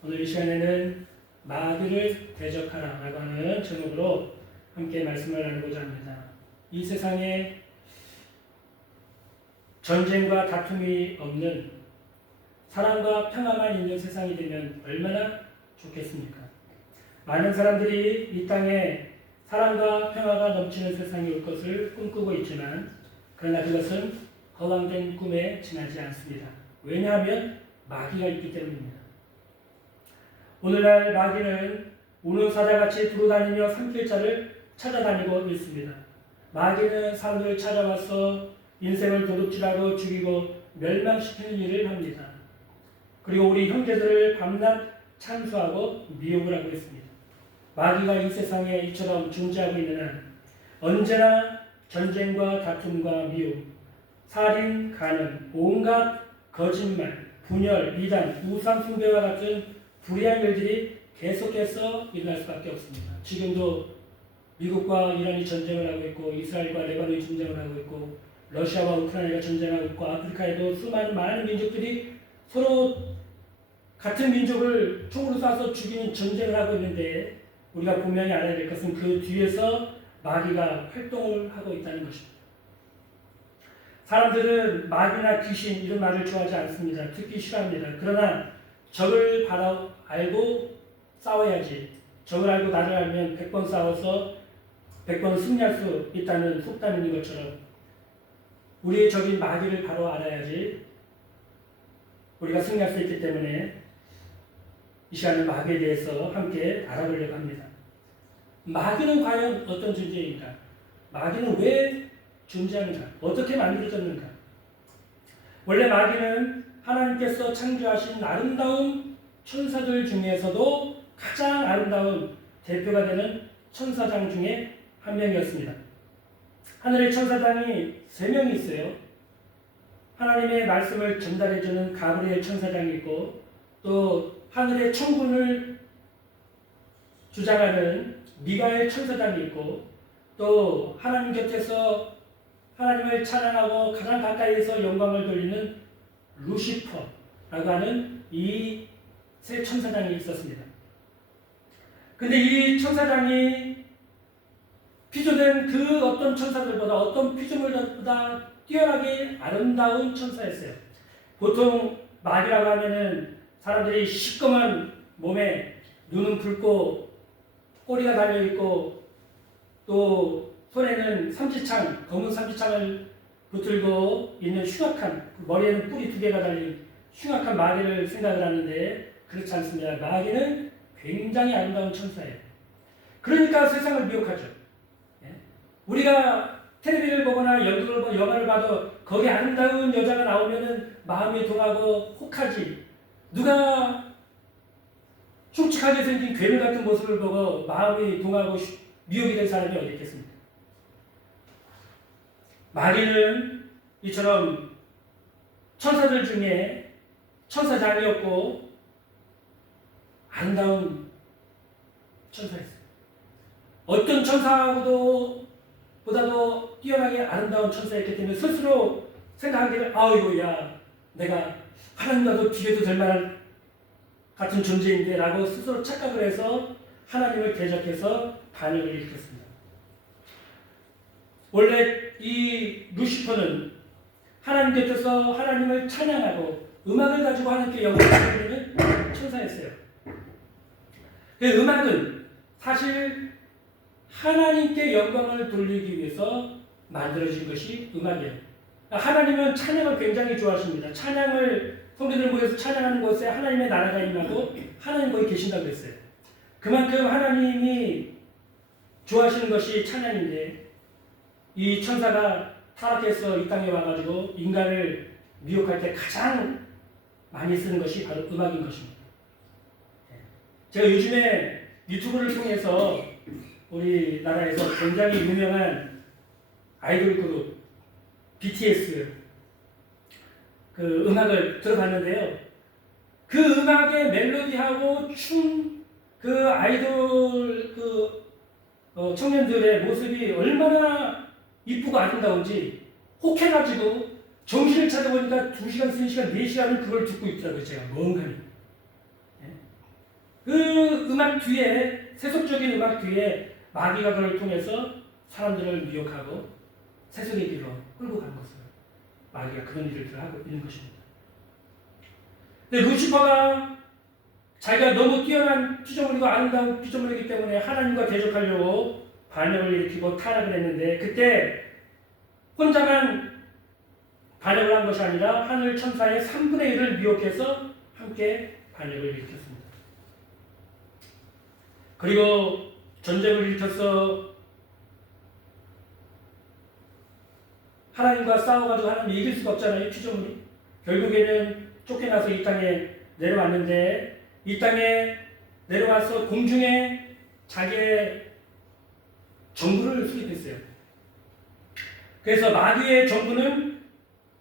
오늘 이 시간에는 마귀를 대적하라라고 하는 제목으로 함께 말씀을 나누고자 합니다. 이 세상에 전쟁과 다툼이 없는 사랑과 평화만 있는 세상이 되면 얼마나 좋겠습니까? 많은 사람들이 이 땅에 사랑과 평화가 넘치는 세상이 올 것을 꿈꾸고 있지만 그러나 그것은 허황된 꿈에 지나지 않습니다. 왜냐하면 마귀가 있기 때문입니다. 오늘날 마귀는 우는 사자같이 두루다니며 삼킬 자를 찾아다니고 있습니다. 마귀는 사람들을 찾아와서 인생을 도둑질하고 죽이고 멸망시키는 일을 합니다. 그리고 우리 형제들을 밤낮 참수하고 미혹을 하고 있습니다. 마귀가 이 세상에 이처럼 존재하고 있는 한 언제나 전쟁과 다툼과 미혹, 살인, 간음, 온갖 거짓말, 분열, 이단, 우상 숭배와 같은 불의한 일들이 계속해서 일어날 수밖에 없습니다. 지금도 미국과 이란이 전쟁을 하고 있고 이스라엘과 레바논이 전쟁을 하고 있고 러시아와 우크라이나가 전쟁하고 있고 아프리카에도 수많은 많은 민족들이 서로 같은 민족을 총으로 쏴서 죽이는 전쟁을 하고 있는데 우리가 분명히 알아야 될 것은 그 뒤에서 마귀가 활동을 하고 있다는 것입니다. 사람들은 마귀나 귀신 이런 말을 좋아하지 않습니다. 듣기 싫어합니다. 그러나 적을 바로 알고 싸워야지. 적을 알고 나를 알면 100번 싸워서 100번 승리할 수 있다는 속담이 있는 것처럼 우리의 적인 마귀를 바로 알아야지 우리가 승리할 수 있기 때문에 이 시간에 마귀에 대해서 함께 알아보려고 합니다. 마귀는 과연 어떤 존재인가? 마귀는 왜 존재하는가? 어떻게 만들어졌는가? 원래 마귀는 하나님께서 창조하신 아름다운 천사들 중에서도 가장 아름다운 대표가 되는 천사장 중에 한 명이었습니다. 하늘의 천사장이 3명이 있어요. 하나님의 말씀을 전달해주는 가브리엘 천사장이 있고 또 하늘의 천군을 주장하는 미가엘 천사장이 있고 또 하나님 곁에서 하나님을 찬양하고 가장 가까이에서 영광을 돌리는 루시퍼라고 하는 이 세 천사장이 있었습니다. 근데 이 천사장이 피조된 그 어떤 천사들보다 어떤 피조물보다 뛰어나게 아름다운 천사였어요. 보통 마귀라고 하면은 사람들이 시꺼먼 몸에 눈은 붉고 꼬리가 달려있고 또 손에는 삼지창, 검은 삼지창을 붙들고 있는 흉악한, 머리에는 뿔이 2개가 달린 흉악한 마귀를 생각을 하는데 그렇지 않습니다. 마귀는 굉장히 아름다운 천사예요. 그러니까 세상을 미혹하죠. 우리가 텔레비를 보거나 연극을 보거나 영화를 봐도 거기 아름다운 여자가 나오면은 마음이 동하고 혹하지. 누가 흉측하게 생긴 괴물 같은 모습을 보고 마음이 동하고 미혹이 된 사람이 어디 있겠습니까? 마귀는 이처럼 천사들 중에 천사장이었고 아름다운 천사였어요. 어떤 천사보다도 뛰어나게 아름다운 천사였기 때문에 스스로 생각하기를 아이고 야 내가 하나님과도 비교도 될 만한 같은 존재인데 라고 스스로 착각을 해서 하나님을 대적해서 반역을 일으켰습니다. 원래 이 루시퍼는 하나님 곁에서 하나님을 찬양하고 음악을 가지고 하나님께 영광을 돌리는 천사였어요. 그 음악은 사실 하나님께 영광을 돌리기 위해서 만들어진 것이 음악이에요. 하나님은 찬양을 굉장히 좋아하십니다. 찬양을 성도들 모여서 찬양하는 곳에 하나님의 나라가 임하고 하나님 거기 계신다고 했어요. 그만큼 하나님이 좋아하시는 것이 찬양인데 이 천사가 타락해서 이 땅에 와가지고 인간을 미혹할 때 가장 많이 쓰는 것이 바로 음악인 것입니다. 제가 요즘에 유튜브를 통해서 우리나라에서 굉장히 유명한 아이돌 그룹 BTS 그 음악을 들어봤는데요. 그 음악의 멜로디하고 춤, 그 아이돌 청년들의 모습이 얼마나 이쁘고 아름다운지 혹해가지고 정신을 차려보니까 2시간, 3시간, 4시간을 그걸 듣고 있더라고요. 제가 멍하니. 그 음악 뒤에, 세속적인 음악 뒤에 마귀가 그를 통해서 사람들을 미혹하고 세속의 길로 끌고 가는 것을 마귀가 그런 일을 하고 있는 것입니다. 근데 루시퍼가 자기가 너무 뛰어난 피조물이고 아름다운 피조물이기 때문에 하나님과 대적하려고 반역을 일으키고 타락을 했는데, 그때 혼자만 반역을 한 것이 아니라 하늘 천사의 3분의 1을 미혹해서 함께 반역을 일으켰습니다. 그리고 전쟁을 일으켜서 하나님과 싸워가지고 하나님 이길 수가 없잖아요, 피조물이. 결국에는 쫓겨나서 이 땅에 내려왔는데, 이 땅에 내려와서 공중에 자기의 정부를 수립했어요. 그래서 마귀의 정부는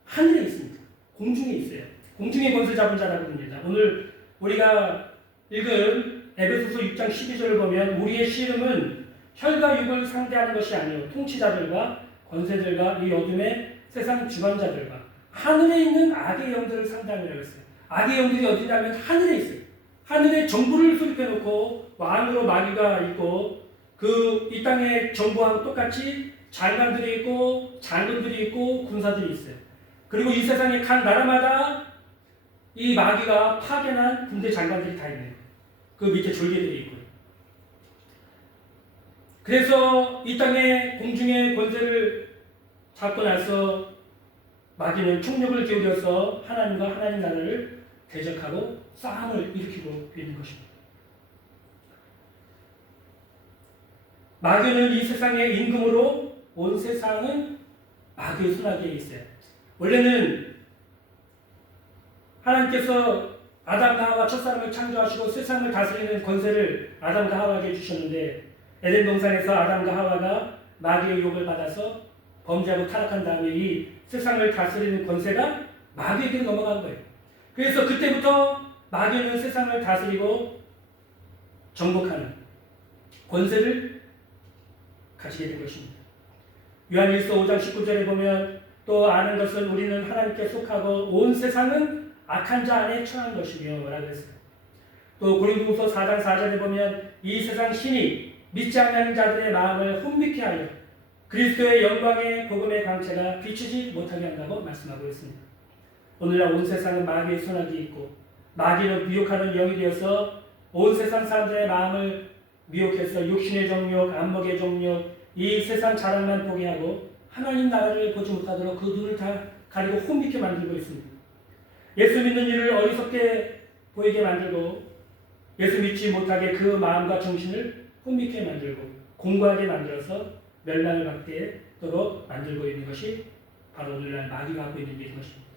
하늘에 있습니다. 공중에 있어요. 공중에 권세 잡은 자라고 합니다. 오늘 우리가 읽은 에베소서 6장 12절을 보면 우리의 씨름은 혈과 육을 상대하는 것이 아니요 통치자들과 권세들과 이 어둠의 세상 주관자들과 하늘에 있는 악의 영들을 상대하느라고 했어요. 악의 영들이 어디냐면 하늘에 있어요. 하늘에 정부를 수립해놓고 왕으로 마귀가 있고, 이 땅의 정부하고 똑같이 장관들이 있고 장군들이 있고 군사들이 있어요. 그리고 이 세상의 각 나라마다 이 마귀가 파견한 군대 장관들이 다 있네요. 그 밑에 졸개들이 있고요. 그래서 이 땅의 공중의 권세를 잡고 나서 마귀는 총력을 기울여서 하나님과 하나님 나라를 대적하고 싸움을 일으키고 있는 것입니다. 마귀는 이 세상의 임금으로 온 세상은 마귀의 손아귀에 있어요. 원래는 하나님께서 아담과 하와 첫사람을 창조하시고 세상을 다스리는 권세를 아담과 하와에게 주셨는데, 에덴 동산에서 아담과 하와가 마귀의 유혹을 받아서 범죄하고 타락한 다음에 이 세상을 다스리는 권세가 마귀에게 넘어간 거예요. 그래서 그때부터 마귀는 세상을 다스리고 정복하는 권세를 가지게 된 것입니다. 요한일서 5장 19절에 보면 또 아는 것은 우리는 하나님께 속하고 온 세상은 악한 자 안에 처한 것이며 라고 했어요. 또 고린도후서 4장 4절에 보면 이 세상 신이 믿지 않는 자들의 마음을 혼미케 하여 그리스도의 영광의 복음의 광채가 비추지 못하게 한다고 말씀하고 있습니다. 오늘날 온 세상은 마귀의 손아귀에 있고 마귀는 미혹하는 영이 되어서 온 세상 사람들의 마음을 미혹해서 육신의 정욕, 안목의 정욕, 이 세상 자랑만 보게 하고 하나님 나라를 보지 못하도록 그 눈을 다 가리고 혼미케 만들고 있습니다. 예수 믿는 이를 어리석게 보이게 만들고 예수 믿지 못하게 그 마음과 정신을 혼미케 만들고 공고하게 만들어서 멸망을 받게 도록 만들고 있는 것이 바로 오늘날 마귀가 하고 있는 일인 것입니다.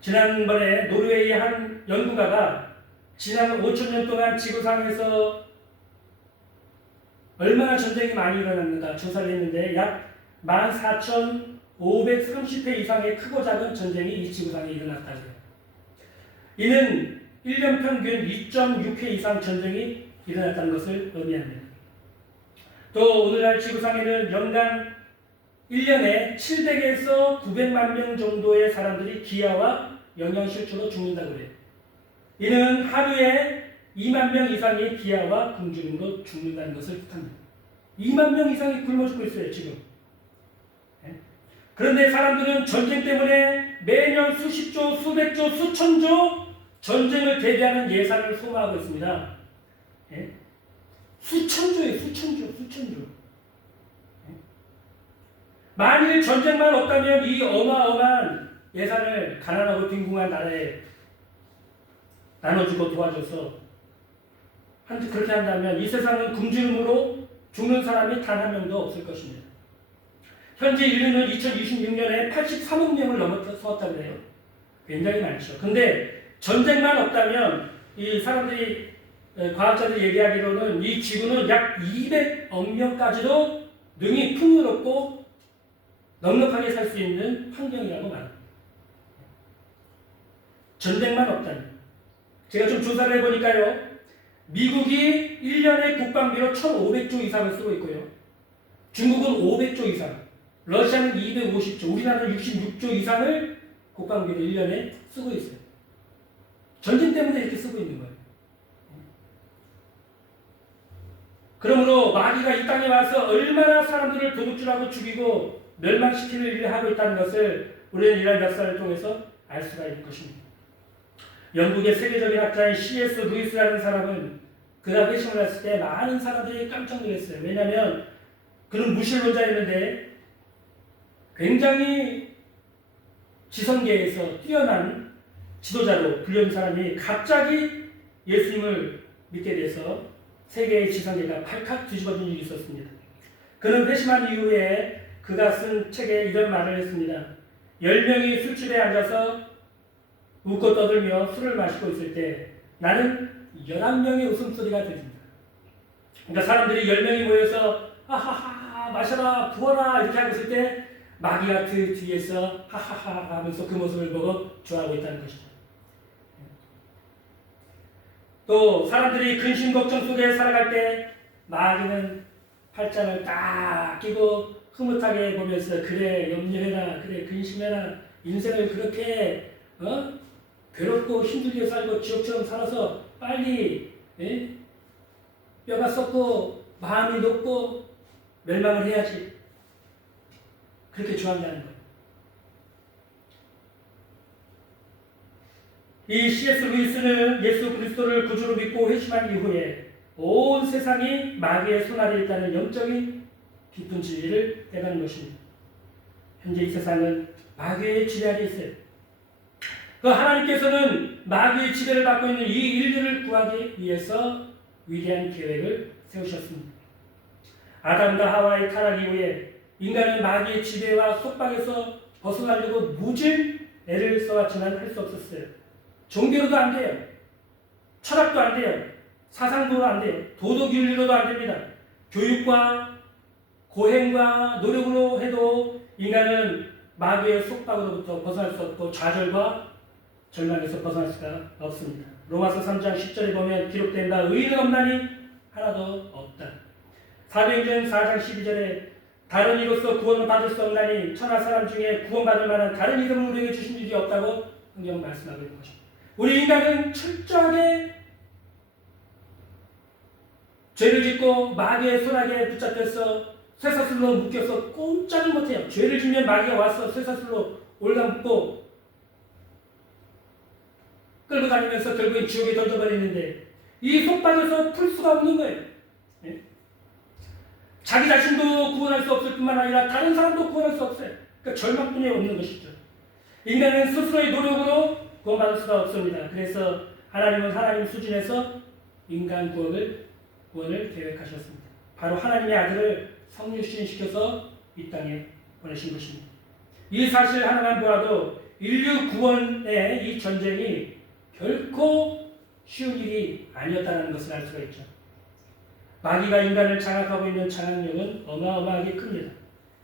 지난번에 노르웨이의 한 연구가가 지난 5,000년 동안 지구상에서 얼마나 전쟁이 많이 일어났는가 조사를 했는데 약 14,530회 이상의 크고 작은 전쟁이 이 지구상에 일어났다고 해요. 이는 1년 평균 2.6회 이상 전쟁이 일어났다는 것을 의미합니다. 또 오늘날 지구상에는 연간 1년에 700에서 900만 명 정도의 사람들이 기아와 영양실조로 죽는다고 해요. 이는 하루에 2만 명 이상이 기아와 굶주림으로 죽는다는 것을 뜻합니다. 2만 명 이상이 굶어 죽고 있어요, 지금. 그런데 사람들은 전쟁 때문에 매년 수십조, 수백조, 수천조 전쟁을 대비하는 예산을 소모하고 있습니다. 수천조예요, 수천조. 만일 전쟁만 없다면 이 어마어마한 예산을 가난하고 빈궁한 나라에 나눠주고 도와줘서 그렇게 한다면 이 세상은 굶주림으로 죽는 사람이 단 한 명도 없을 것입니다. 현재 인류는 2026년에 83억 명을 넘어섰다고 해요. 굉장히 많죠. 근데 전쟁만 없다면 이 사람들이 과학자들이 얘기하기로는 이 지구는 약 200억 명까지도 능히 풍요롭고 넉넉하게 살 수 있는 환경이라고 말합니다. 전쟁만 없다면. 제가 좀 조사를 해보니까요. 미국이 1년에 국방비로 1,500조 이상을 쓰고 있고요. 중국은 500조 이상, 러시아는 250조, 우리나라는 66조 이상을 국방비로 1년에 쓰고 있어요. 전쟁 때문에 이렇게 쓰고 있는 거예요. 그러므로 마귀가 이 땅에 와서 얼마나 사람들을 도둑질하고 죽이고 멸망시키는 일을 하고 있다는 것을 우리는 이러한 역사를 통해서 알 수가 있는 것입니다. 영국의 세계적인 학자인 C.S. 루이스라는 사람은 그가 회심을 했을 때 많은 사람들이 깜짝 놀랐어요. 왜냐하면 그는 무신론자였는데 굉장히 지성계에서 뛰어난 지도자로 불리는 사람이 갑자기 예수님을 믿게 돼서 세계의 지성계가 발칵 뒤집어진 일이 있었습니다. 그는 회심한 이후에 그가 쓴 책에 이런 말을 했습니다. 10명이 술집에 앉아서 웃고 떠들며 술을 마시고 있을 때 나는 11명의 웃음소리가 들립니다. 그러니까 사람들이 10명이 모여서 하하하 마셔라 부어라 이렇게 하고 있을 때 마귀가 그 뒤에서 하하하 하면서 그 모습을 보고 좋아하고 있다는 것이죠. 또 사람들이 근심 걱정 속에 살아갈 때 마귀는 팔짱을 딱 끼고 흐뭇하게 보면서 그래 염려해라 그래 근심해라 인생을 그렇게 괴롭고 힘들게 살고 지옥처럼 살아서 빨리 뼈가 썩고 마음이 녹고 멸망을 해야지 그렇게 좋아한다는 거예요. 이 C.S. 루이스는 예수 그리스도를 구주로 믿고 회심한 이후에 온 세상이 마귀의 손 아래에 있다는 영적인 깊은 진리를 깨닫는 것입니다. 현재 이 세상은 마귀의 지배 아래에 있어요. 그 하나님께서는 마귀의 지배를 받고 있는 이 인류를 구하기 위해서 위대한 계획을 세우셨습니다. 아담과 하와의 타락 이후에 인간은 마귀의 지배와 속박에서 벗어나려고 무진 애를 써왔지만 할 수 없었어요. 종교로도 안 돼요. 철학도 안 돼요. 사상도도 안 돼요. 도덕윤리로도 안 됩니다. 교육과 고행과 노력으로 해도 인간은 마귀의 속박으로부터 벗어날 수 없고 좌절과 절망에서 벗어날 수가 없습니다. 로마서 3장 10절에 보면 기록된 바 의인은 없나니 하나도 없다. 사도행전 4장 12절에 다른 이로서 구원을 받을 수 없나니 천하 사람 중에 구원받을 만한 다른 이름을 우리에게 주신 일이 없다고 성경 말씀하고 있는 것입니다. 우리 인간은 철저하게 죄를 짓고 마귀의 손아귀에 붙잡혀서 쇠사슬로 묶여서 꼼짝을 못해요. 죄를 지면 마귀가 와서 쇠사슬로 올라붙고 끌고 다니면서 결국엔 지옥에 던져버리는데 이 속박에서 풀 수가 없는 거예요. 네? 자기 자신도 구원할 수 없을 뿐만 아니라 다른 사람도 구원할 수 없어요. 그러니까 절망뿐이 없는 것이죠. 인간은 스스로의 노력으로 구원받을 수가 없습니다. 그래서 하나님은 하나님 수준에서 인간 구원을 계획하셨습니다. 바로 하나님의 아들을 성육신시켜서 이 땅에 보내신 것입니다. 이 사실 하나만 보아도 인류 구원의 이 전쟁이 결코 쉬운 일이 아니었다는 것을 알 수가 있죠. 마귀가 인간을 장악하고 있는 장악력은 어마어마하게 큽니다.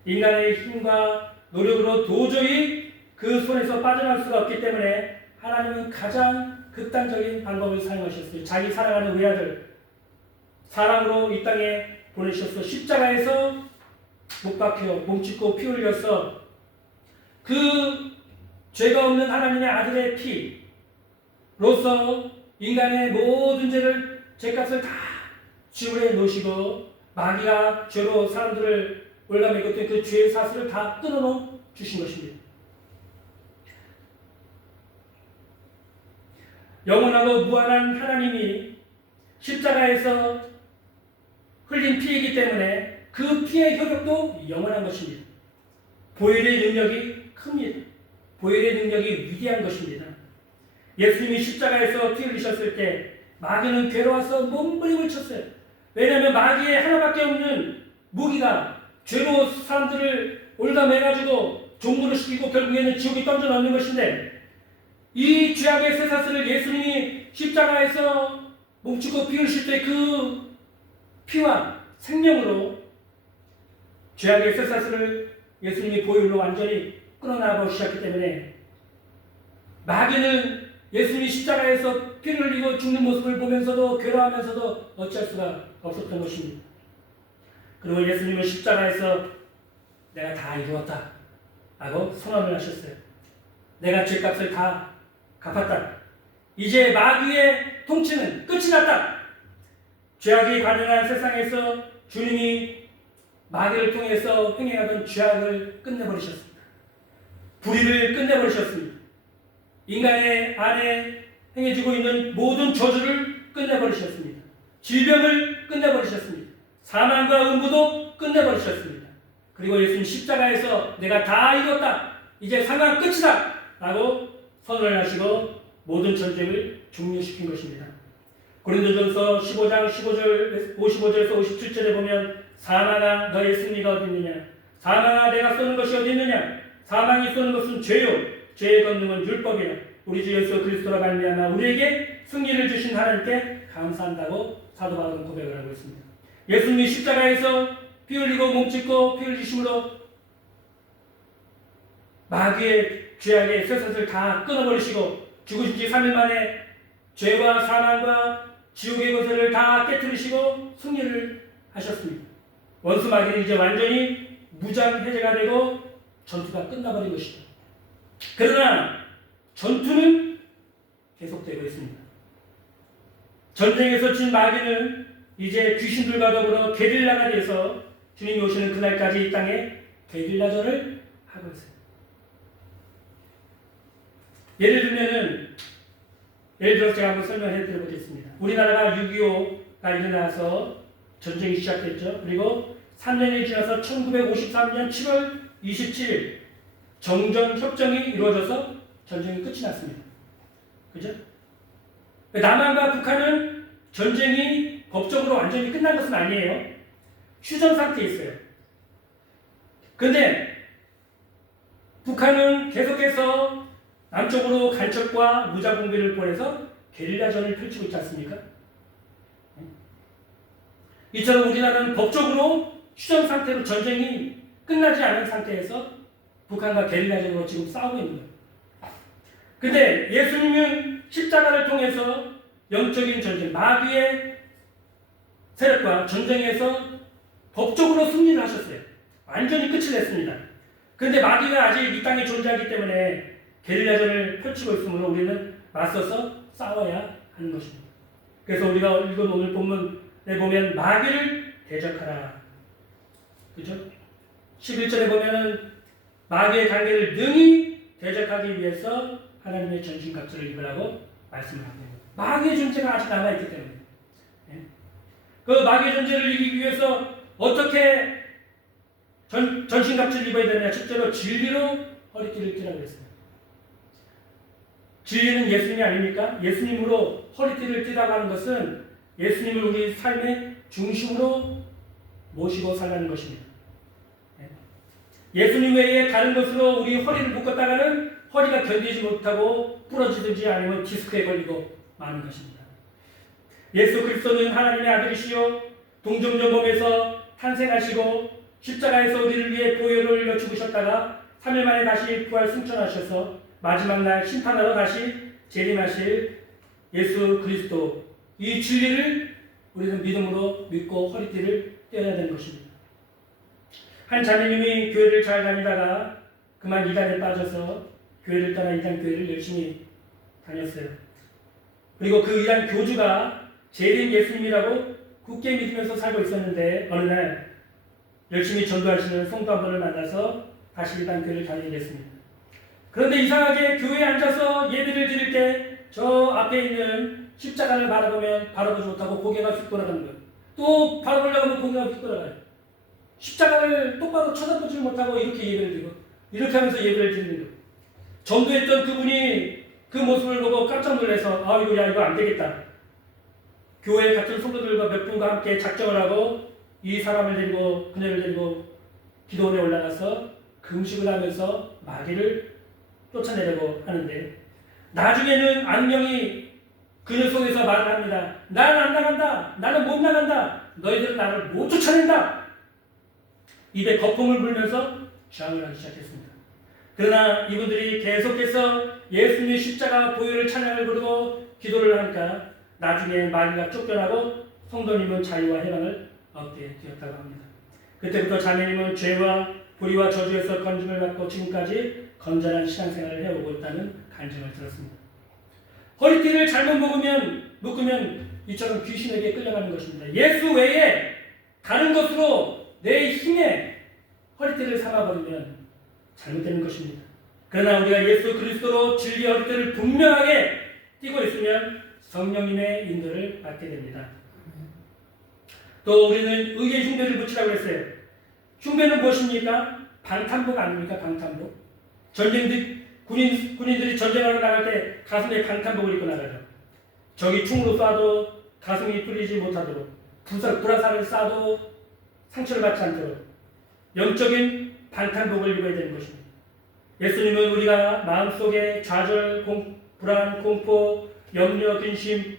인간의 힘과 노력으로 도저히 그 손에서 빠져나올 수가 없기 때문에 하나님은 가장 극단적인 방법을 사용하셨어요. 자기 사랑하는 외아들 사랑으로 이 땅에 보내셔서 십자가에서 못 박혀 몸짓고 피 흘려서 그 죄가 없는 하나님의 아들의 피로서 인간의 모든 죄를 죄값을 다 지불해 놓으시고 마귀가 죄로 사람들을 올가매겼던 그 죄의 사슬을 다 끊어놓아 주신 것입니다. 영원하고 무한한 하나님이 십자가에서 흘린 피이기 때문에 그 피의 효력도 영원한 것입니다. 보혈의 능력이 큽니다. 보혈의 능력이 위대한 것입니다. 예수님이 십자가에서 피 흘리셨을 때 마귀는 괴로워서 몸부림을 쳤어요. 왜냐하면 마귀의 하나밖에 없는 무기가 죄로 사람들을 올가매가지고 종문을 시키고 결국에는 지옥에 던져 넣는 것인데 이 죄악의 쇠사슬을 예수님이 십자가에서 뭉치고 피 흘리실 때 그 피와 생명으로 죄악의 쇠사슬을 예수님이 보혈로 완전히 끊어나버리셨기 때문에 마귀는 예수님이 십자가에서 피를 흘리고 죽는 모습을 보면서도 괴로워하면서도 어찌할 수가 없었던 것입니다. 그리고 예수님은 십자가에서 내가 다 이루었다 라고 선언을 하셨어요. 내가 죄값을 다 갚았다. 이제 마귀의 통치는 끝이 났다. 죄악이 가득한 세상에서 주님이 마귀를 통해서 행해하던 죄악을 끝내버리셨습니다. 불의를 끝내버리셨습니다. 인간의 안에 행해지고 있는 모든 저주를 끝내버리셨습니다. 질병을 끝내버리셨습니다. 사망과 음부도 끝내버리셨습니다. 그리고 예수님 십자가에서 내가 다 이뤘다, 이제 상황 끝이다 라고 선언을 하시고 모든 전쟁을 종료시킨 것입니다. 고린도전서 15장 55절에서 57절에 보면 사망아 너의 승리가 어디 있느냐, 사망아 내가 쏘는 것이 어디 있느냐, 사망이 쏘는 것은 죄요 죄의 권능은 율법이라. 우리 주 예수 그리스도로 말미암아 우리에게 승리를 주신 하나님께 감사한다고 사도 바울은 고백을 하고 있습니다. 예수님이 십자가에서 피 흘리고 몸짓고 피 흘리심으로 마귀의 죄악의 쇠사슬을 다 끊어버리시고 죽으신 지 3일 만에 죄와 사망과 지옥의 권세를 다 깨뜨리시고 승리를 하셨습니다. 원수 마귀는 이제 완전히 무장해제가 되고 전투가 끝나버린 것이죠. 그러나 전투는 계속되고 있습니다. 전쟁에서 진 마귀는 이제 귀신들과 더불어 게릴라가 돼서 주님이 오시는 그날까지 이 땅에 게릴라전을 하고 있어요. 예를 들어서 제가 한번 설명해 드려보겠습니다. 우리나라가 6.25가 일어나서 전쟁이 시작됐죠. 그리고 3년이 지나서 1953년 7월 27일 정전협정이 이루어져서 전쟁이 끝이 났습니다. 그죠? 남한과 북한은 전쟁이 법적으로 완전히 끝난 것은 아니에요. 휴전 상태에 있어요. 그런데 북한은 계속해서 남쪽으로 간첩과 무자공비를 보내서 게릴라전을 펼치고 있지 않습니까? 이처럼 우리나라는 법적으로 휴전 상태로 전쟁이 끝나지 않은 상태에서 북한과 게릴라전으로 지금 싸우고 있는 거예요. 그런데 예수님은 십자가를 통해서 영적인 전쟁, 마귀의 세력과 전쟁에서 법적으로 승리를 하셨어요. 완전히 끝을 냈습니다. 그런데 마귀가 아직 이 땅에 존재하기 때문에 게릴라전을 펼치고 있으므로 우리는 맞서서 싸워야 하는 것입니다. 그래서 우리가 읽은 오늘 본문에 보면 마귀를 대적하라. 그죠? 11절에 보면은 마귀의 관계를 능히 대적하기 위해서 하나님의 전신갑주를 입으라고 말씀을 합니다. 마귀의 존재가 아직 남아있기 때문에. 그 마귀의 존재를 이기기 위해서 어떻게 전신갑주를 입어야 되느냐? 첫째로 진리로 허리띠를 띠라고 했습니다. 진리는 예수님이 아닙니까? 예수님으로 허리띠를 띠라고 하는 것은 예수님을 우리 삶의 중심으로 모시고 살라는 것입니다. 예수님 외에 다른 것으로 우리 허리를 묶었다가는 허리가 견디지 못하고 부러지든지 아니면 디스크에 걸리고 마는 것입니다. 예수 그리스도는 하나님의 아들이시요 동정녀 몸에서 탄생하시고 십자가에서 우리를 위해 보혈을 흘려 죽으셨다가 3일 만에 다시 부활 승천하셔서 마지막 날 심판하러 다시 재림하실 예수 그리스도, 이 진리를 우리는 믿음으로 믿고 허리띠를 떼어야 되는 것입니다. 한 자매님이 교회를 잘 다니다가 그만 이단에 빠져서 교회를 떠나 이단 교회를 열심히 다녔어요. 그리고 그 이단 교주가 재림 예수님이라고 굳게 믿으면서 살고 있었는데 어느 날 열심히 전도하시는 성도 한 분을 만나서 다시 이단 교회를 다니게 됐습니다. 그런데 이상하게 교회에 앉아서 예배를 드릴 때 저 앞에 있는 십자가를 바라보지 못하고 고개가 휙 돌아가는 거예요. 또 바라보려고 하면 고개가 휙 돌아가요. 십자가를 똑바로 쳐다보지 못하고 이렇게 예배를 드리고 이렇게 하면서 예배를 드리는 거예요. 전도했던 그분이 그 모습을 보고 깜짝 놀라서 이거 안 되겠다. 교회 같은 성도들과 몇 분과 함께 작정을 하고 이 사람을 데리고 그녀를 데리고 기도원에 올라가서 금식을 하면서 마귀를 쫓아내려고 하는데 나중에는 악령이 그녀 속에서 말을 합니다. 나는 안 나간다. 나는 못 나간다. 너희들은 나를 못 쫓아낸다. 입에 거품을 불면서 저항을 하기 시작했습니다. 그러나 이분들이 계속해서 예수님의 십자가 보혈을 찬양을 부르고 기도를 하니까 나중에 마귀가 쫓겨나고 성도님은 자유와 해방을 얻게 되었다고 합니다. 그때부터 자매님은 죄와 불의와 저주에서 건짐을 받고 지금까지 건전한 신앙생활을 해오고 있다는 간증을 들었습니다. 허리띠를 잘못 묶으면 이처럼 귀신에게 끌려가는 것입니다. 예수 외에 다른 것으로 내 힘에 허리띠를 삼아버리면 잘못되는 것입니다. 그러나 우리가 예수 그리스도로 진리 허리띠를 분명하게 띠고 있으면 성령님의 인도를 받게 됩니다. 또 우리는 의의 흉배를 붙이라고 했어요. 흉배는 무엇입니까? 방탄복 아닙니까? 방탄복. 군인들이 전쟁하러 나갈 때 가슴에 방탄복을 입고 나가죠. 적이 총으로 쏴도 가슴이 뚫리지 못하도록, 불화살을 쏴도 상처를 받지 않도록 영적인 방탄복을 입어야 되는 것입니다. 예수님은 우리가 마음속에 좌절, 불안, 공포, 염려, 근심,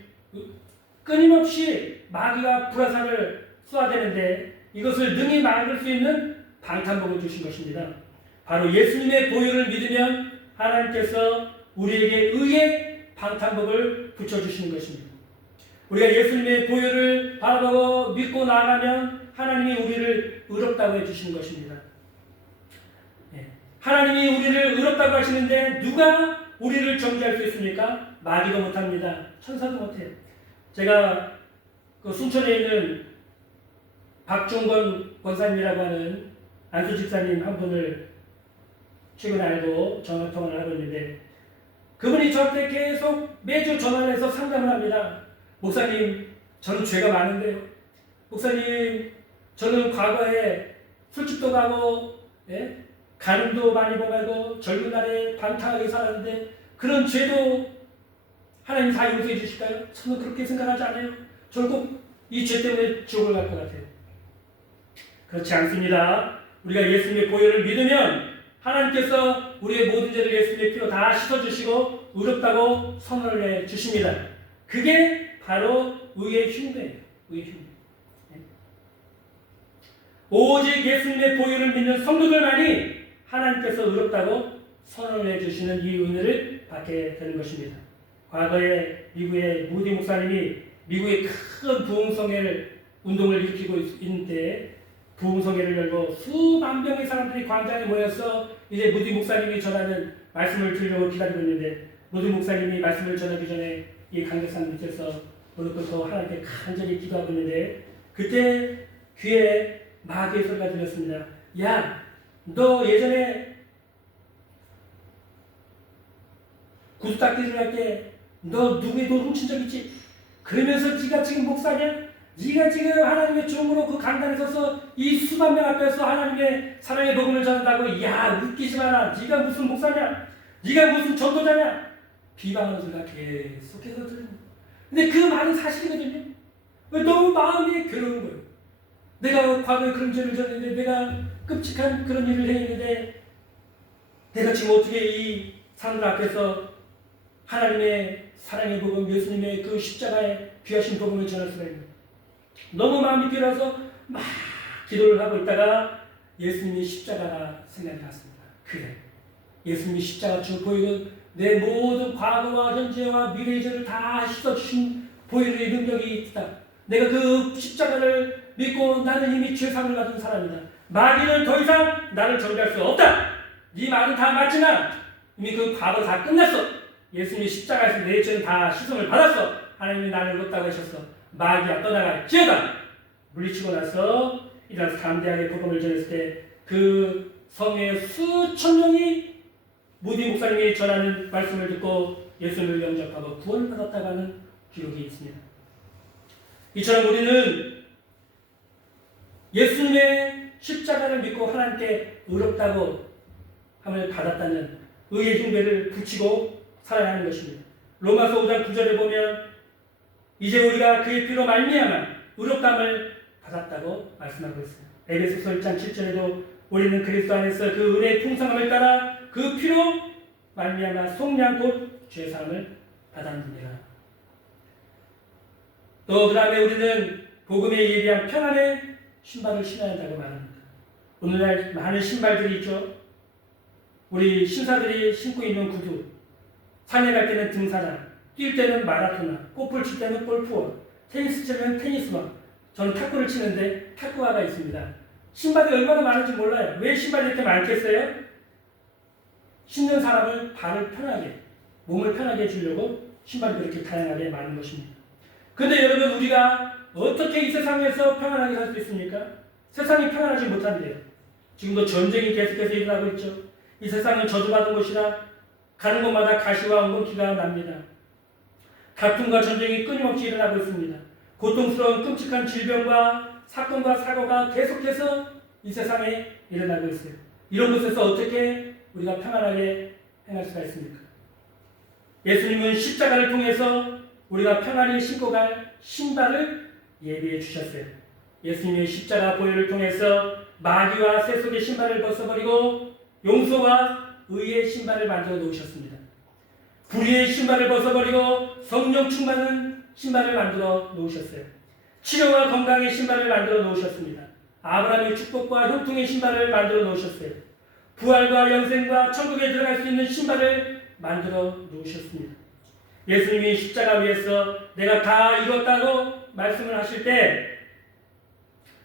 끊임없이 마귀가 불화살을 쏘아대는데 이것을 능히 막을 수 있는 방탄복을 주신 것입니다. 바로 예수님의 보혈을 믿으면 하나님께서 우리에게 의의 방탄복을 붙여주시는 것입니다. 우리가 예수님의 보혈을 바라보고 믿고 나아가면 하나님이 우리를 의롭다고 해주시는 것입니다. 하나님이 우리를 의롭다고 하시는데 누가 우리를 정죄할 수 있습니까? 마귀도 못합니다. 천사도 못해요. 제가 그 순천에 있는 박종건 권사님이라고 하는 안수 집사님 한 분을 최근에 알고 전화통화를 하고 있는데 그분이 저한테 계속 매주 전화를 해서 상담을 합니다. 목사님, 저는 죄가 많은데요. 목사님, 저는 과거에 술집도 가고 간음도 많이 범하고 젊은 날에 방탕하게 살았는데 그런 죄도 하나님 다 용서해 주실까요? 저는 그렇게 생각하지 않아요. 저는 꼭 이 죄 때문에 지옥을 갈 것 같아요. 그렇지 않습니다. 우리가 예수님의 보혈을 믿으면 하나님께서 우리의 모든 죄를 예수님의 피로 다 씻어주시고 의롭다고 선언을 해주십니다. 그게 바로 의의 흉배예요. 의의 흉배. 오직 예수님의 보혈을 믿는 성도들만이 하나님께서 의롭다고 선언을 해주시는 이 은혜를 받게 되는 것입니다. 과거에 미국의 무디 목사님이 미국의 큰 부흥성회 운동을 일으키고 있는 때 부흥성회를 열고 수만 명의 사람들이 광장에 모여서 이제 무디 목사님이 전하는 말씀을 들으려고 기다리고 있는데 무디 목사님이 말씀을 전하기 전에 이 강대상 밑에서 무릎 꿇고 하나님께 간절히 기도하고 있는데 그때 귀에 마귀의 소리가 들렸습니다. 야, 너 예전에 구두닦이를 할 때 너 누구의 돈 훔친 적 있지? 그러면서 네가 지금 목사냐? 네가 지금 하나님의 종으로 그 강단에 서서 이 수만 명 앞에서 하나님의 사랑의 복음을 전한다고 야 웃기지 마라. 네가 무슨 목사냐? 네가 무슨 전도자냐? 비방하는 소리가 계속해서 들립니다. 근데 그 말은 사실이거든요. 너무 마음이 괴로운 거예요. 내가 과거에 그런 죄를 졌는데 내가 끔찍한 그런 일을 했는데 내가 지금 어떻게 이 사람들 앞에서 하나님의 사랑의 복음, 예수님의 그 십자가의 귀하신 복음을 전할 수가 있는 너무 마음이 괴로워서 막 기도를 하고 있다가 예수님이 십자가라 생각이 났습니다. 그래, 예수님이 십자가 주 보이는 내 모든 과거와 현재와 미래의 죄를 다 씻어주신 보혈의 능력이 있다. 내가 그 십자가를 믿고 나는 이미 죄상을 받은 사람이다. 마귀는 더 이상 나를 정죄할 수 없다. 네 말은 다 맞지만 이미 그 과거 다 끝났어. 예수님이 십자가에서 내 죄는 다 씻음을 받았어. 하나님이 나를 의롭다고 하셨어. 마귀야 떠나갈지어다. 물리치고 나서 일어나서 담대하게 복음을 전했을 때 그 성의 수천 명이 무디 목사님이 전하는 말씀을 듣고 예수를 영접하고 구원을 받았다고 하는 기록이 있습니다. 이처럼 우리는 예수님의 십자가를 믿고 하나님께 의롭다고 함을 받았다는 의의 흉배를 붙이고 살아야 하는 것입니다. 로마서 5장 9절에 보면 이제 우리가 그의 피로 말미암아 의롭다함을 받았다고 말씀하고 있습니다. 에베소서 1장 7절에도 우리는 그리스도 안에서 그 은혜의 풍성함을 따라 그 피로 말미암아 속량 곧 죄사함을 받았느니라. 또 그 다음에 우리는 복음에 예비한 평안의 신발을 신어야 한다고 말합니다. 오늘날 많은 신발들이 있죠. 우리 신사들이 신고 있는 구두, 산에 갈 때는 등산화, 뛸 때는 마라토나, 골프를 칠 때는 골프화, 테니스 치면 테니스화. 저는 탁구를 치는데 탁구화가 있습니다. 신발이 얼마나 많은지 몰라요. 왜 신발이 이렇게 많겠어요? 신는 사람을 발을 편하게, 몸을 편하게 해주려고 신발이 그렇게 다양하게 많은 것입니다. 근데 여러분, 우리가 어떻게 이 세상에서 평안하게 살 수 있습니까? 세상이 평안하지 못한대요. 지금도 전쟁이 계속해서 일어나고 있죠. 이 세상은 저주받은 곳이라 가는 곳마다 가시와 엉겅퀴가 납니다. 다툼과 전쟁이 끊임없이 일어나고 있습니다. 고통스러운 끔찍한 질병과 사건과 사고가 계속해서 이 세상에 일어나고 있어요. 이런 곳에서 어떻게 우리가 평안하게 행할 수가 있습니까? 예수님은 십자가를 통해서 우리가 평안히 신고 갈 신발을 예비해 주셨어요. 예수님의 십자가 보혈을 통해서 마귀와 새 속의 신발을 벗어버리고 용서와 의의 신발을 만들어 놓으셨습니다. 불의의 신발을 벗어버리고 성령 충만한 신발을 만들어 놓으셨어요. 치료와 건강의 신발을 만들어 놓으셨습니다. 아브라함의 축복과 형통의 신발을 만들어 놓으셨어요. 부활과 영생과 천국에 들어갈 수 있는 신발을 만들어 놓으셨습니다. 예수님이 십자가 위에서 내가 다 이뤘다고 말씀을 하실 때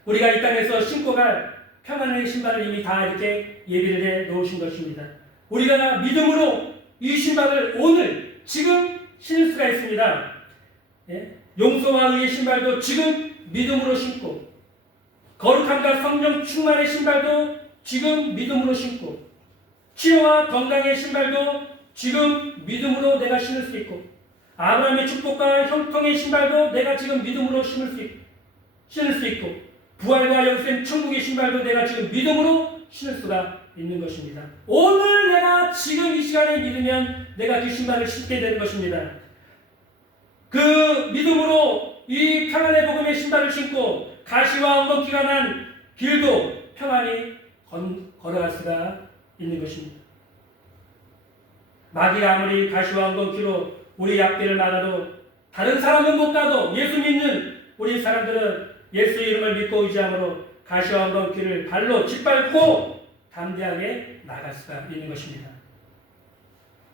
우리가 이 땅에서 신고 갈 평안의 신발을 이미 다 이렇게 예비를 해 놓으신 것입니다. 우리가 믿음으로 이 신발을 오늘 지금 신을 수가 있습니다. 용서와 의의 신발도 지금 믿음으로 신고, 거룩함과 성령 충만의 신발도 지금 믿음으로 신고, 치료와 건강의 신발도 지금 믿음으로 내가 신을 수 있고, 아브라함의 축복과 형통의 신발도 내가 지금 믿음으로 신을 수 있고, 부활과 영생 천국의 신발도 내가 지금 믿음으로 신을 수가 있는 것입니다. 오늘 내가 지금 이 시간에 믿으면 내가 그 신발을 신게 되는 것입니다. 그 믿음으로 이 평안의 복음의 신발을 신고 가시와 엉겅퀴가 난 길도 평안히 걸어갈 수가 있는 것입니다. 마귀가 아무리 가시와 엉겅퀴로 우리 앞길을 막아도 다른 사람은 못 가도 예수 믿는 우리 사람들은 예수 이름을 믿고 의지함으로 가시와 엉겅퀴를 발로 짓밟고 담대하게 나갈 수가 있는 것입니다.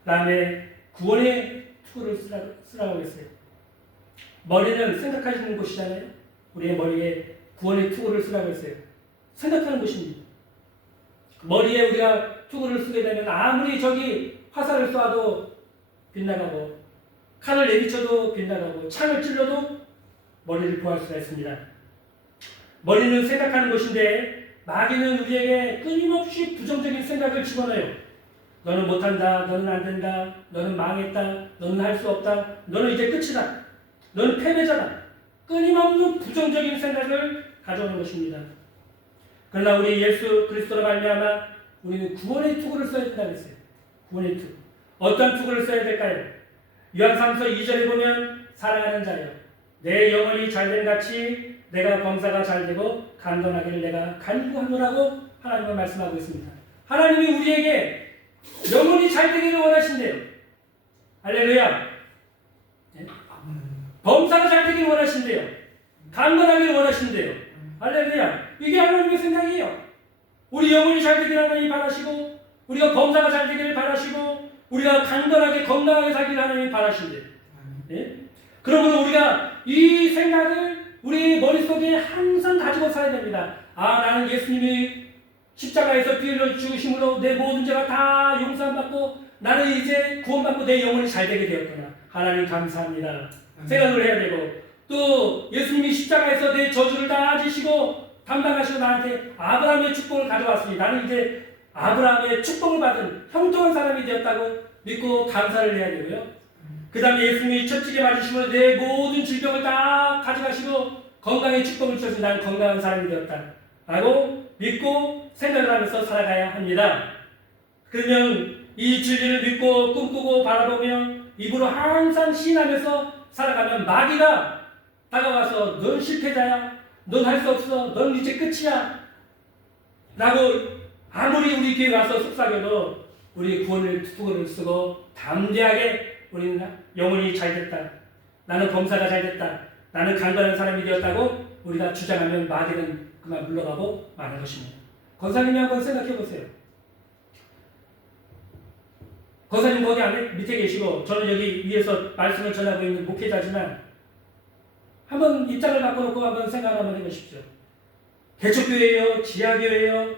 다음에 구원의 투구를 쓰라고 했어요. 머리는 생각하시는 곳이잖아요. 우리의 머리에 구원의 투구를 쓰라고 했어요. 생각하는 곳입니다. 머리에 우리가 투구를 쓰게 되면 아무리 저기 화살을 쏴도 빗나가고 칼을 내비쳐도 빗나가고 창을 찔러도 머리를 구할 수가 있습니다. 머리는 생각하는 곳인데 마귀는 우리에게 끊임없이 부정적인 생각을 집어넣어요. 너는 못한다, 너는 안된다, 너는 망했다, 너는 할 수 없다, 너는 이제 끝이다, 너는 패배자다. 끊임없는 부정적인 생각을 가져오는 것입니다. 그러나 우리 예수 그리스도로 말미암아 우리는 구원의 투구를 써야 된다고 했어요. 구원의 투구. 어떤 투구를 써야 될까요? 요한삼서 2절에 보면 사랑하는 자여 내 영혼이 잘된 같이 내가 범사가 잘되고 강건하기를 내가 간구하노라고 하나님은 말씀하고 있습니다. 하나님이 우리에게 영혼이 잘되기를 원하신대요. 할렐루야. 네? 범사가 잘되기를 원하신대요. 강건하기를 원하신대요. 할렐루야. 이게 하나님의 생각이에요. 우리 영혼이 잘되기를 하나님이 바라시고 우리가 범사가 잘되기를 바라시고 우리가 강건하게 건강하게 살기를 하나님이 바라신대요. 네? 그러므로 우리가 이 생각을 우리 머릿속에 항상 가지고 살아야 됩니다. 아, 나는 예수님이 십자가에서 피 흘려 죽으심으로 내 모든 죄가 다 용서받고 나는 이제 구원받고 내 영혼이 잘되게 되었구나. 하나님 감사합니다. 생각을 해야 되고 또 예수님이 십자가에서 내 저주를 다 지시고 담당하시고 나한테 아브라함의 축복을 가져왔으니 나는 이제 아브라함의 축복을 받은 형통한 사람이 되었다고 믿고 감사를 해야 되고요. 그 다음에 예수님이 첫째에 맞으시면 내 모든 질병을 다 가져가시고 건강의 축복을 주셔서 나는 건강한 사람이 되었다 라고 믿고 생각을 하면서 살아가야 합니다. 그러면 이 진리를 믿고 꿈꾸고 바라보며 입으로 항상 시인하면서 살아가면 마귀가 다가와서 넌 실패자야, 넌 할 수 없어, 넌 이제 끝이야 라고 아무리 우리 교회 와서 속삭여도 우리 구원의 투구를 쓰고 담대하게 우리는 영혼이 잘됐다, 나는 범사가 잘됐다, 나는 강건한 사람이 되었다고 우리가 주장하면 마귀는 그만 물러가고 마는 것입니다. 권사님이 한번 생각해 보세요. 권사님 거기 안에 밑에 계시고 저는 여기 위에서 말씀을 전하고 있는 목회자지만 한번 입장을 바꿔놓고 한번 생각을 한번 해보십시오. 개척교회예요, 지하교회예요,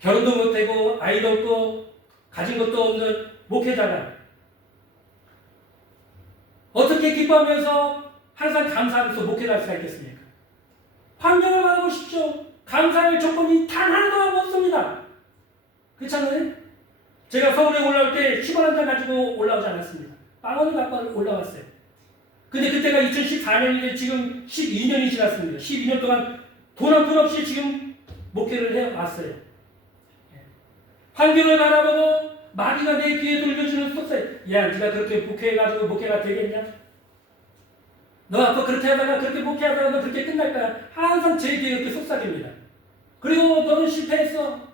결혼도 못하고 아이도 없고 가진 것도 없는 목회자가 어떻게 기뻐하면서 항상 감사하면서 목회를 할 수가 있겠습니까? 환경을 바라보십시오. 감사할 조건이 단 하나도 없습니다. 그렇잖아요? 제가 서울에 올라올 때 10원 한 장 가지고 올라오지 않았습니다. 빵원을 갖고 올라왔어요. 근데 그때가 2014년인데 지금 12년이 지났습니다. 12년 동안 돈 한 푼 없이 지금 목회를 해왔어요. 환경을 바라보고 마귀가 내 귀에 돌려주는 속삭임. 야, 네가 그렇게 목회해가지고 목회가 되겠냐? 너 앞으로 그렇게 하다가 그렇게 목회하다가 너 그렇게 끝날 거야. 항상 제 귀에 이렇게 속삭입니다. 그리고 너는 실패했어.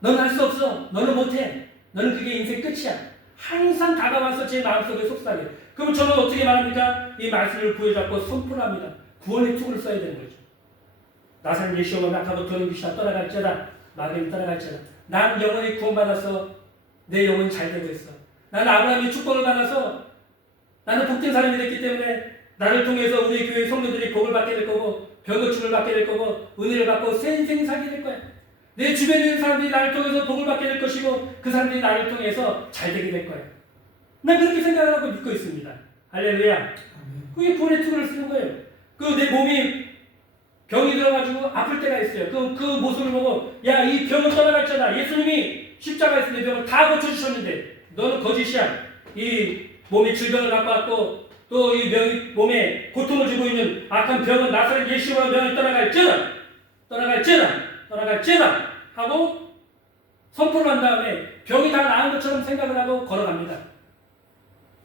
너는 할 수 없어. 너는 못해. 너는 그게 인생 끝이야. 항상 다가와서 제 마음속에 속삭여요. 그럼 저는 어떻게 말합니까? 이 말씀을 부여잡고 선포합니다. 구원의 투구를 써야 되는 거죠. 나사는 예수와 낙하고 더는 귀신아 떠나갈지어다. 마귀는 떠나갈지어다. 난 영원히 구원받아서 내 영혼이 잘 되고 있어. 나는 아브라함의 축복을 받아서 나는 복된 사람이 됐기 때문에 나를 통해서 우리 교회 성도들이 복을 받게 될 거고 병고침을 받게 될 거고 은혜를 받고 새 인생이 살게 될 거야. 내 주변에 있는 사람들이 나를 통해서 복을 받게 될 것이고 그 사람들이 나를 통해서 잘 되게 될 거야. 난 그렇게 생각하고 믿고 있습니다. 할렐루야. 그게 구원의 투구를 쓰는 거예요. 그 내 몸이 병이 들어가지고 아플 때가 있어요. 그 모습을 보고 야, 이 병은 떠나갈지어다. 예수님이 십자가에서 내 병을 다 고쳐주셨는데 너는 거짓이야. 이 몸에 질병을 갖고 왔고 또 이 몸에 고통을 주고 있는 악한 병은 나사렛 예수와 병이 떠나갈지어다. 떠나갈지어다 하고 선포를 한 다음에 병이 다 나은 것처럼 생각을 하고 걸어갑니다.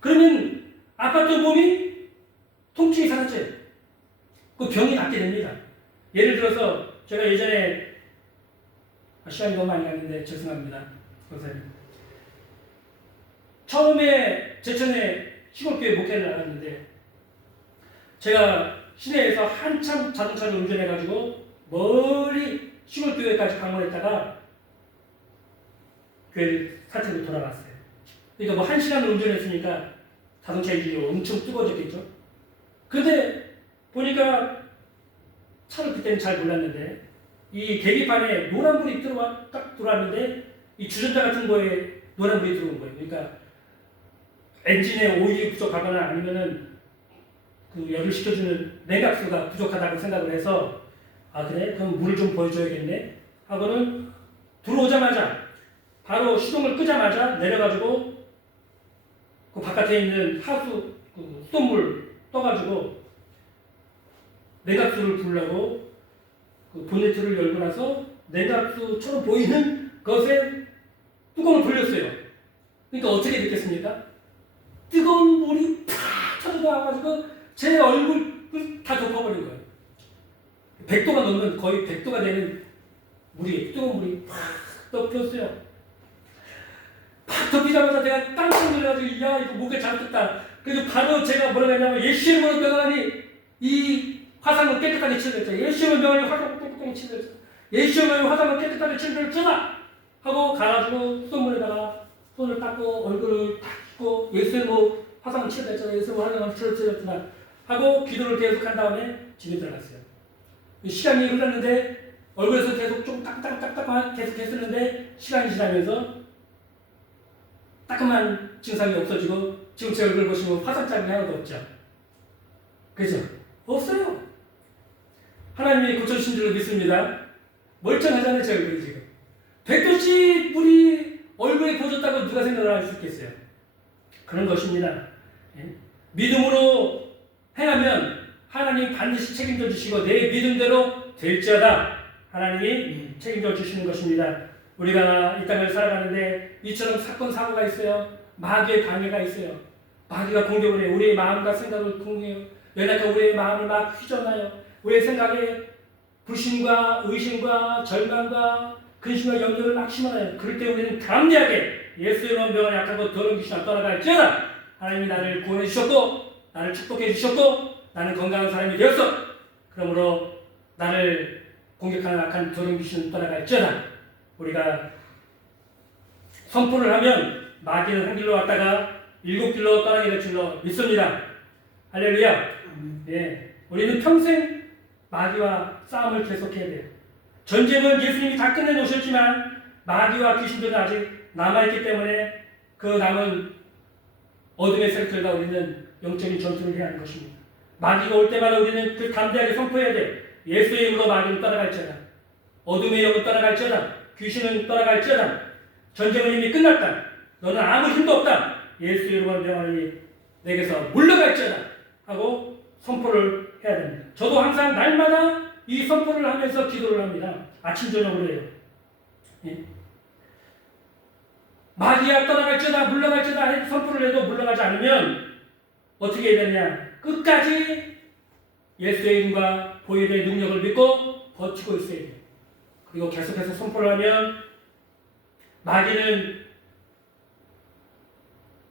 그러면 아팠던 몸이 통증이 사라져요. 그 병이 낫게 됩니다. 예를 들어서 제가 예전에 시간이 너무 많이 갔는데 죄송합니다. 처음에 제천에 시골교회 목회를 나갔는데 제가 시내에서 한참 자동차를 운전해가지고 멀리 시골교회까지 방문했다가 교회 사택으로 돌아갔어요. 그러니까 뭐 1시간을 운전했으니까 자동차 인진이 엄청 뜨거워졌겠죠. 근데 보니까 차를 그때는 잘 몰랐는데 이 계기판에 노란불이 딱 들어왔는데 이 주전자 같은 거에 노란불이 들어온 거예요. 그러니까 엔진에 오일이 부족하거나 아니면은 그 열을 식혀주는 냉각수가 부족하다고 생각을 해서 아 그래? 그럼 물을 좀 보여줘야겠네 하고는 들어오자마자 바로 시동을 끄자마자 내려가지고 그 바깥에 있는 하수 그 수돗물 떠가지고 냉각수를 부으려고 그 본네트를 열고 나서 냉각수처럼 보이는 것에 뚜껑을 돌렸어요. 그러니까 어떻게 됐겠습니까? 뜨거운 물이 팍 터져나와가지고 제 얼굴을 다 덮어버린 거예요. 100도가 넘는 거의 100도가 되는 물이 뜨거운 물이 팍 덮였어요. 팍 덮이자마자 내가 깜짝 놀라가지고 야 이거 목에 잘못됐다. 그래서 바로 제가 뭐라고 했냐면 예수의 이름으로 명하니 이 화상은 깨끗하게 치료됐다. 예수의 명하니 화상은 깨끗하게 치료됐다. 예수의 명하니 화상은 깨끗하게 치료됐다 하고 가가지고 수돗물에다가 손을 닦고 얼굴을 닦고 예수의 뭐 화상은 치료됐잖아. 예수의 뭐 화상은 치료됐잖아 하고 기도를 계속한 다음에 집에 들어갔어요. 시간이 흘렀는데 얼굴에서 계속 좀 딱딱딱딱 계속 했었는데 시간이 지나면서 따끔한 증상이 없어지고 지금 제 얼굴 보시면 화상장이 하나도 없죠. 그죠? 없어요. 하나님이 고쳐주신 줄로 믿습니다. 멀쩡하잖아요, 제 얼굴이 지금. 100도씨 물이 얼굴에 보졌다고 누가 생각을 할 수 있겠어요? 그런 것입니다. 예? 믿음으로 행하면 하나님 반드시 책임져 주시고 내 믿음대로 될지어다. 하나님이 책임져 주시는 것입니다. 우리가 이 땅을 살아가는데 이처럼 사건 사고가 있어요. 마귀의 방해가 있어요. 마귀가 공격을 해요. 우리의 마음과 생각을 공격해요. 연약한 우리의 마음을 막 휘저나요. 우리의 생각에 불신과 의심과 절망과 근심과 염려를 막 심어놔요. 그럴 때 우리는 담대하게 예수의 명을 약하고 더러운 귀신아 떠나갈지어다. 하나님이 나를 구원해 주셨고 나를 축복해 주셨고 나는 건강한 사람이 되었어. 그러므로 나를 공격하는 악한 더러운 귀신은 떠나갈지어다. 우리가 선포를 하면 마귀는 한 길로 왔다가 7길로 떠나게 될 줄로 믿습니다. 할렐루야. 예, 우리는 평생 마귀와 싸움을 계속해야 돼요. 전쟁은 예수님이 다 끝내놓으셨지만 마귀와 귀신들은 아직 남아있기 때문에 그 남은 어둠의 세력들과 우리는 영적인 전투를 해야 하는 것입니다. 마귀가 올 때마다 우리는 그 담대하게 선포해야 돼. 예수의 이름으로 마귀는 떠나갈지어다. 어둠의 영은 떠나갈지어다. 귀신은 떠나갈지어다. 전쟁은 이미 끝났다. 너는 아무 힘도 없다. 예수의 이름으로 명하노니 내게서 물러갈지어다 하고 선포를 해야 됩니다. 저도 항상 날마다 이 선포를 하면서 기도를 합니다. 아침 저녁으로 해요. 예? 마귀야 떠나갈지어다 물러갈지어다 선포를 해도 물러가지 않으면 어떻게 해야 되느냐, 끝까지 예수의 이름과 보혈의 능력을 믿고 버티고 있어야 돼요. 그리고 계속해서 선포를 하면 마귀는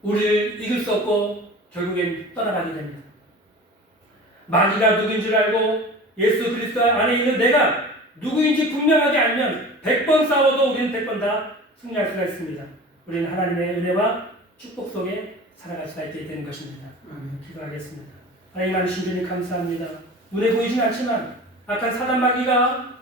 우리를 이길 수 없고 결국엔 떠나가게 됩니다. 마귀가 누구인 줄 알고 예수 그리스도 안에 있는 내가 누구인지 분명하게 알면 100번 싸워도 우리는 100번 다 승리할 수가 있습니다. 우리는 하나님의 은혜와 축복 속에 살아갈 수가 있게 되는 것입니다. 기도하겠습니다. 하나님 많으신 주님 감사합니다. 눈에 보이진 않지만 악한 사단 마귀가